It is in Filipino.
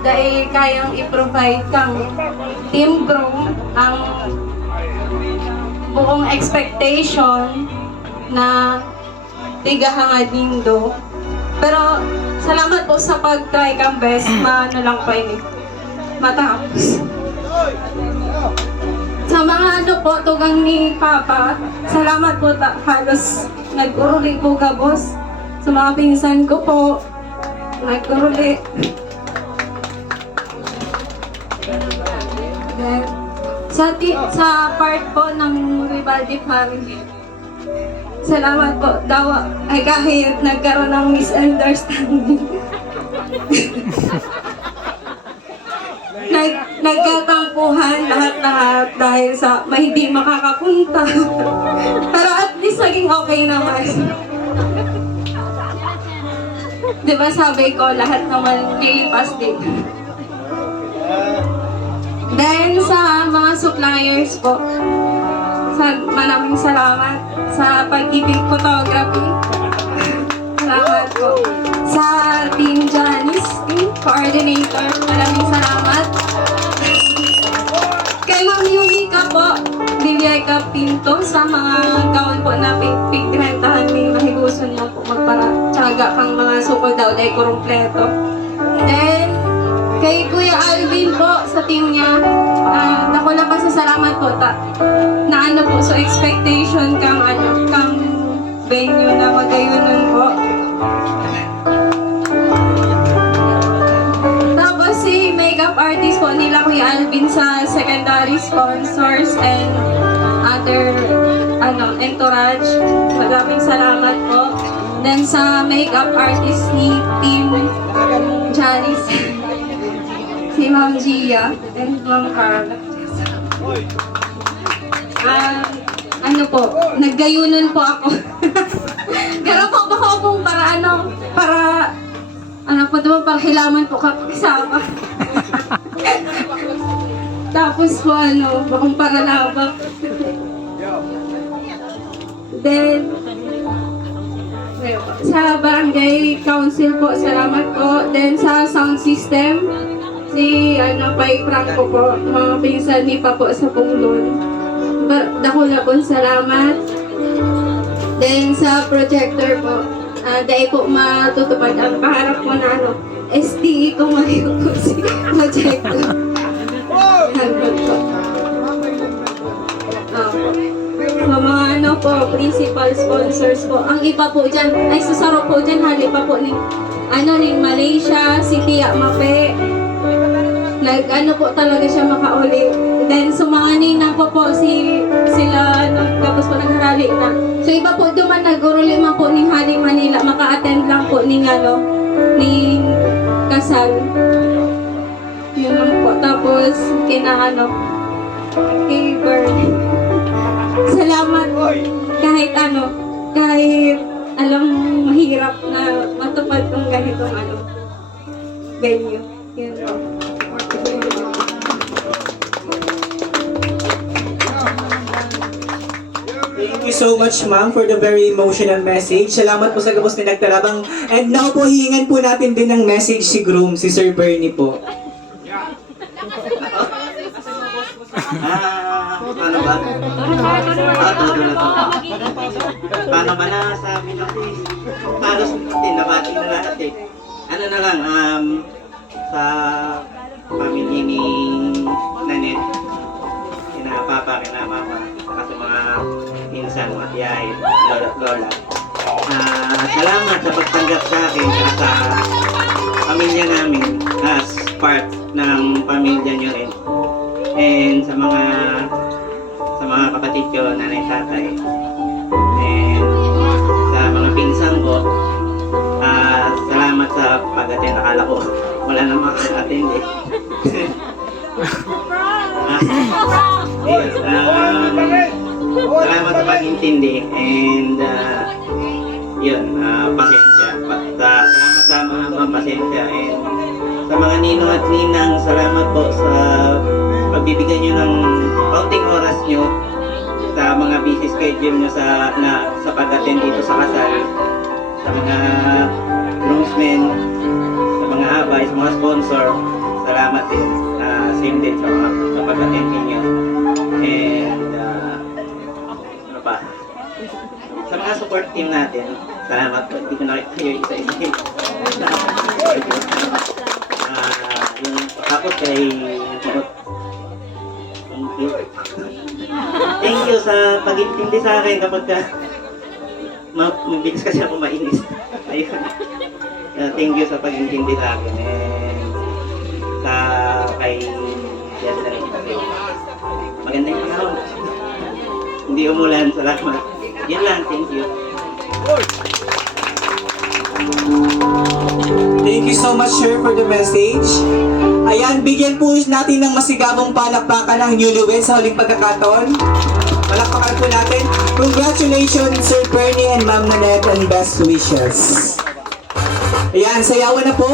dahil kayang i-provide kang team groom ang buong expectation na tigahangad nindo. Pero salamat po sa pag-try kang best, maano lang pa ini matapos. Sa mga ano po, tugang ni Papa, salamat po halos nag-uruli po ka, boss. Sa mga pinsan ko po, nag-uruli. Then, sa part po ng Rivaldi family, salamat po daw ay kahit nagkaroon ng misunderstanding. Nagkatampuhan lahat-lahat dahil sa hindi makakapunta. Pero at least naging okay naman. Diba sabi ko, lahat naman lilipas din. Then sa mga suppliers po, maraming salamat sa pag-ibig photography. Salamat po. Sa Team Janice, team coordinator, maraming salamat. Kay Ma'am Yumika po, Liliaika Pinto, sa mga gawan po na pigtrentahan may mahiguson mo po magpara. Tsaga kang mga sukol daw, dahil kurumpleto. Then, kay Kuya Alvin po, sa team niya, ako lang pasasalamat po na ano po, so expectation kang venue na magayunan po. Tapos si makeup artist po nila Kuya Alvin sa secondary sponsors and other entourage. Maraming salamat po. Then sa makeup artist ni Team Janice, si Ma'am Gia and Ma'am Carla. Ano po, naggayunan po ako. Gano'n po ba ako para para hilaman po kakasama. Tapos po bakong para labak. Then, sa barangay council po, salamat po. Then sa sound system, si Pai Franco po, mga pinsan ni pa po sa Punglon. Dakula po salamat. Then sa projector po, dahil po matutupad ang paharap po na SDE ko ngayon po si projector. Hanggang po. Sa mga principal sponsors po. Ang iba po dyan, ay susaro po dyan, hali pa po ni Malaysia, si Tia Mape. Po talaga siya makauli. Then sa mga ninang po sila tapos po nagharali na. So iba po duman nag-uruli man po ni Haling Manila, maka-attend lang po ni kasal. Yun lang po. Tapos kay Bernie. Salamat kahit alam mahirap na matupad tong ganitong venue. Yun po. Thank you so much, ma'am, for the very emotional message. Salamat po sa gabos ni Nagtarabang. And now po, hihingan po natin din ng message si groom, si Sir Bernie po. Paano ba? Todo na to. Paano ba na sabi lang po halos tinabati na lahat eh. Ano na lang, sa pamilya ni Nanette, kina Papa, kina Mama, saka sa mga pinsan, mga tiyahe, lola. Salamat sa pagtanggap sa akin at sa pamilya namin as part ng pamilya nyo rin. And sa mga kapatid ko, nanay, tatay. And sa mga pinsan ko, salamat sa pag-attend. Akala ko wala na makaka-attend eh. Salamat sa pag-intindi and pasensya. Salamat sa mga pasensya and sa mga ninong at ninang, salamat po sa pagbibigay nyo ng kaunting oras nyo sa mga busy schedule nyo sa pag-attend dito sa kasal, sa mga groomsmen, sa mga abay, sa mga sponsor. pag-attend ninyo. And, ano pa? Sa mga support team natin, salamat po. Hindi ko nakita kayo isa-isa. Tapos kay thank you. Thank you sa pag-intindi sa akin kapag mabilis kasi ako mainis. Ayun. Thank you sa pag-intindi sa akin. And sa kay Jester kasi magandang panahon. Hindi umulan, salamat. Yan lang, thank you. Thank you so much, sir, for the message. Ayan, bigyan po natin ng masigabong palakpakan ang newlywed sa huling pagkakataon. Palakpakan po natin. Congratulations, Sir Bernie and Ma'am Nanette, and best wishes. Ayan, sayawan na po.